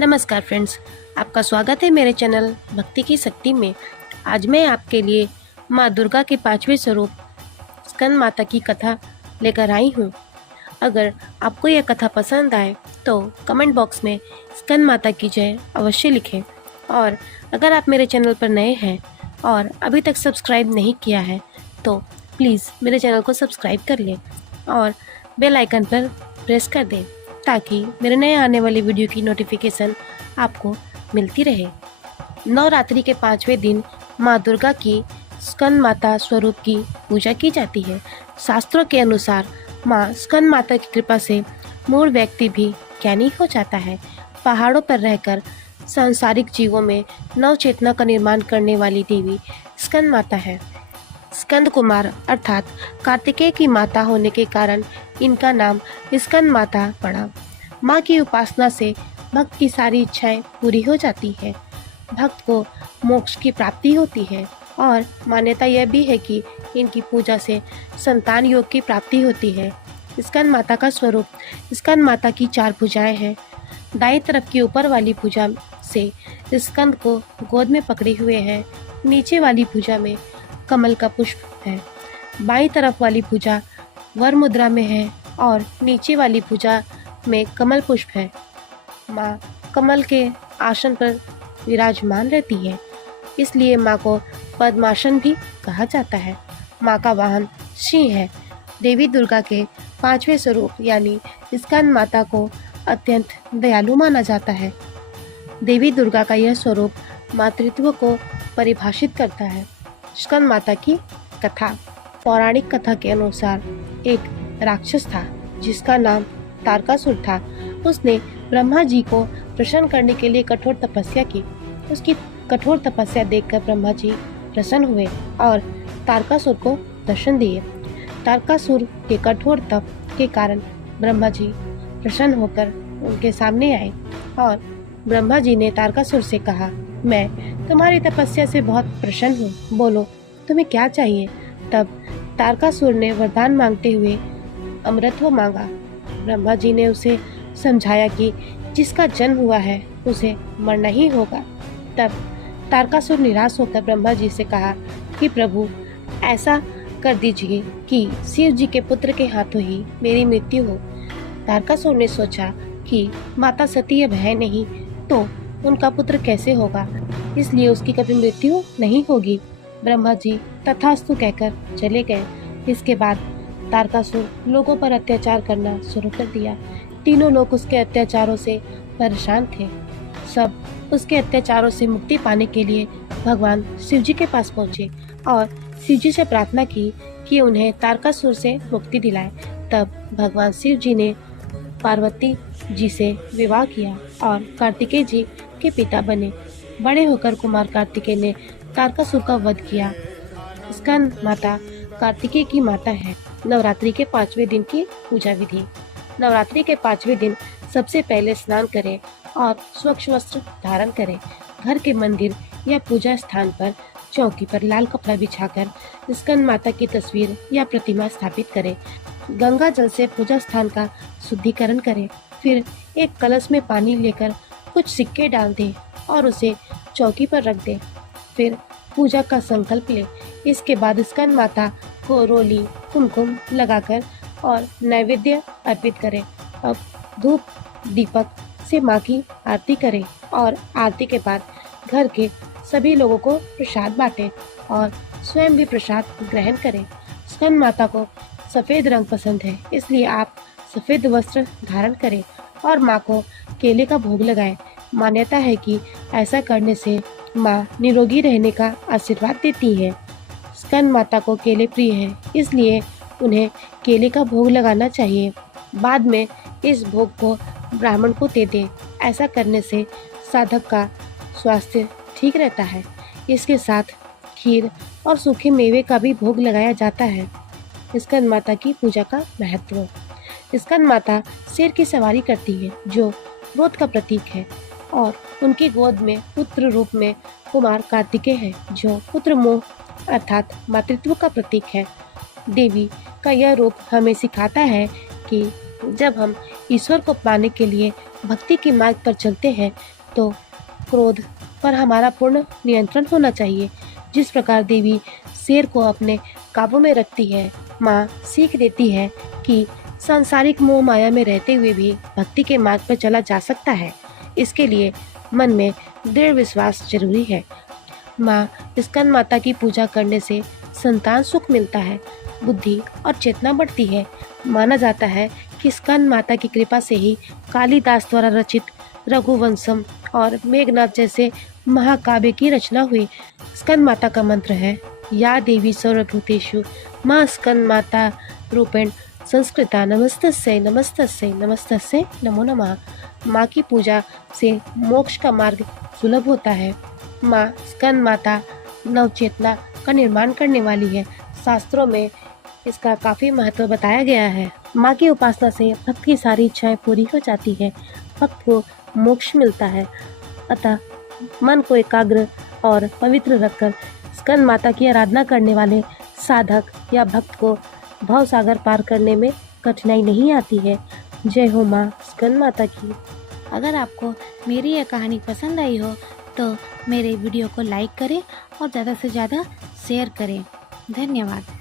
नमस्कार फ्रेंड्स, आपका स्वागत है मेरे चैनल भक्ति की शक्ति में। आज मैं आपके लिए माँ दुर्गा के 5वें स्वरूप स्कंद माता की कथा लेकर आई हूँ। अगर आपको यह कथा पसंद आए तो कमेंट बॉक्स में स्कंद माता की जय अवश्य लिखें। और अगर आप मेरे चैनल पर नए हैं और अभी तक सब्सक्राइब नहीं किया है तो प्लीज़ मेरे चैनल को सब्सक्राइब कर लें और बेल आइकन पर प्रेस कर दें ताकि मेरे नए आने वाली वीडियो की नोटिफिकेशन आपको मिलती रहे। नवरात्रि के 5वें दिन माँ दुर्गा की स्कंद माता स्वरूप की पूजा की जाती है। शास्त्रों के अनुसार माँ स्कंद माता की कृपा से मूल व्यक्ति भी ज्ञानी हो जाता है। पहाड़ों पर रहकर सांसारिक जीवों में नव चेतना का निर्माण करने वाली देवी स्कंद माता है। स्कंद कुमार अर्थात कार्तिकेय की माता होने के कारण इनका नाम स्कंद माता पड़ा। माँ की उपासना से भक्त की सारी इच्छाएं पूरी हो जाती है। भक्त को मोक्ष की प्राप्ति होती है और मान्यता यह भी है कि इनकी पूजा से संतान योग की प्राप्ति होती है। स्कंद माता का स्वरूप, स्कंद माता की 4 भुजाएं हैं। दाईं तरफ की ऊपर वाली भुजा से स्कंद को गोद में पकड़े हुए है। नीचे वाली भुजा में कमल का पुष्प है। बाईं तरफ वाली भुजा वर मुद्रा में है और नीचे वाली भुजा में कमल पुष्प है। माँ कमल के आसन पर विराजमान रहती है, इसलिए माँ को पद्मासन भी कहा जाता है। माँ का वाहन सिंह है। देवी दुर्गा के 5वें स्वरूप यानी स्कंद माता को अत्यंत दयालु माना जाता है। देवी दुर्गा का यह स्वरूप मातृत्व को परिभाषित करता है। स्कंद माता की कथा। पौराणिक कथा के अनुसार एक राक्षस था जिसका नाम तारकासुर था। उसने ब्रह्मा जी को प्रसन्न करने के लिए कठोर तपस्या की। उसकी कठोर तपस्या देखकर ब्रह्मा जी प्रसन्न हुए और तारकासुर को दर्शन दिए। तारकासुर के कठोर तप के कारण ब्रह्मा जी प्रसन्न होकर उनके सामने आए और ब्रह्मा जी ने तारकासुर से कहा, मैं तुम्हारी तपस्या से बहुत प्रसन्न हूँ, बोलो तुम्हें क्या चाहिए। तब तारकासुर ने वरदान मांगते हुए अमृतत्व मांगा। ब्रह्मा जी ने उसे समझाया कि जिसका जन्म हुआ है उसे मरना ही होगा। तब तारकासुर निराश होकर ब्रह्मा जी से कहा कि प्रभु ऐसा कर दीजिए कि शिव जी के पुत्र के हाथों ही मेरी मृत्यु हो। तारकासुर ने सोचा कि माता सती अब है नहीं तो उनका पुत्र कैसे होगा, इसलिए उसकी कभी मृत्यु नहीं होगी। ब्रह्मा जी तथास्तु कहकर चले गए। इसके बाद तारकासुर लोगों पर अत्याचार करना शुरू कर दिया। तीनों लोग उसके अत्याचारों से परेशान थे। सब उसके अत्याचारों से मुक्ति पाने के लिए भगवान शिव जी के पास पहुँचे और शिव जी से प्रार्थना की कि उन्हें तारकासुर से मुक्ति दिलाए। तब भगवान शिव जी ने पार्वती जी से विवाह किया और कार्तिकेय जी के पिता बने। बड़े होकर कुमार कार्तिकेय ने तारकासुर का वध किया। स्कंद माता कार्तिकेय की माता है। नवरात्रि के 5वें दिन की पूजा विधि। नवरात्रि के 5वें दिन सबसे पहले स्नान करें और स्वच्छ वस्त्र धारण करें। घर के मंदिर या पूजा स्थान पर चौकी पर लाल कपड़ा बिछाकर स्कंद माता की तस्वीर या प्रतिमा स्थापित करें। गंगा जल से पूजा स्थान का शुद्धिकरण करें। फिर एक कलश में पानी लेकर कुछ सिक्के डाल दें और उसे चौकी पर रख दें। फिर पूजा का संकल्प लें। इसके बाद स्कंद माता को रोली कुमकुम लगाकर और नैवेद्य अर्पित करें। अब धूप दीपक से माँ की आरती करें और आरती के बाद घर के सभी लोगों को प्रसाद बांटें और स्वयं भी प्रसाद ग्रहण करें। स्कंद माता को सफ़ेद रंग पसंद है, इसलिए आप सफ़ेद वस्त्र धारण करें और माँ को केले का भोग लगाएं। मान्यता है कि ऐसा करने से माँ निरोगी रहने का आशीर्वाद देती है। स्कंद माता को केले प्रिय है, इसलिए उन्हें केले का भोग लगाना चाहिए। बाद में इस भोग को ब्राह्मण को दे दें। ऐसा करने से साधक का स्वास्थ्य ठीक रहता है। इसके साथ खीर और सूखे मेवे का भी भोग लगाया जाता है। स्कंद माता की पूजा का महत्व। स्कंद माता शेर की सवारी करती है जो क्रोध का प्रतीक है और उनकी गोद में पुत्र रूप में कुमार कार्तिकेय है जो पुत्र मोह अर्थात मातृत्व का प्रतीक है। देवी का यह रूप हमें सिखाता है कि जब हम ईश्वर को पाने के लिए भक्ति के मार्ग पर चलते हैं तो क्रोध पर हमारा पूर्ण नियंत्रण होना चाहिए। जिस प्रकार देवी शेर को अपने काबू में रखती है, माँ सीख देती है कि सांसारिक मोह माया में रहते हुए भी भक्ति के मार्ग पर चला जा सकता है। इसके लिए मन में दृढ़ विश्वास जरूरी है। माँ स्कंद माता की पूजा करने से संतान सुख मिलता है, बुद्धि और चेतना बढ़ती है। माना जाता है कि स्कंद माता की कृपा से ही कालिदास द्वारा रचित रघुवंशम और मेघनाथ जैसे महाकाव्य की रचना हुई। स्कंद माता का मंत्र है, या देवी सर्वभूतेषु माँ स्कंद माता रूपेण संस्कृता नमस्तस्यै नमस्तस्यै नमस्तस्यै नमो नमः। माँ की पूजा से मोक्ष का मार्ग सुलभ होता है। माँ स्कंद माता नवचेतना का निर्माण करने वाली है। शास्त्रों में इसका काफ़ी महत्व बताया गया है। माँ की उपासना से भक्त की सारी इच्छाएं पूरी हो जाती है, भक्त को मोक्ष मिलता है। अतः मन को एकाग्र और पवित्र रखकर स्कंद माता की आराधना करने वाले साधक या भक्त को भव सागर पार करने में कठिनाई नहीं आती है। जय हो माँ स्कंद माता की। अगर आपको मेरी यह कहानी पसंद आई हो तो मेरे वीडियो को लाइक करें और ज़्यादा से ज़्यादा शेयर करें। धन्यवाद।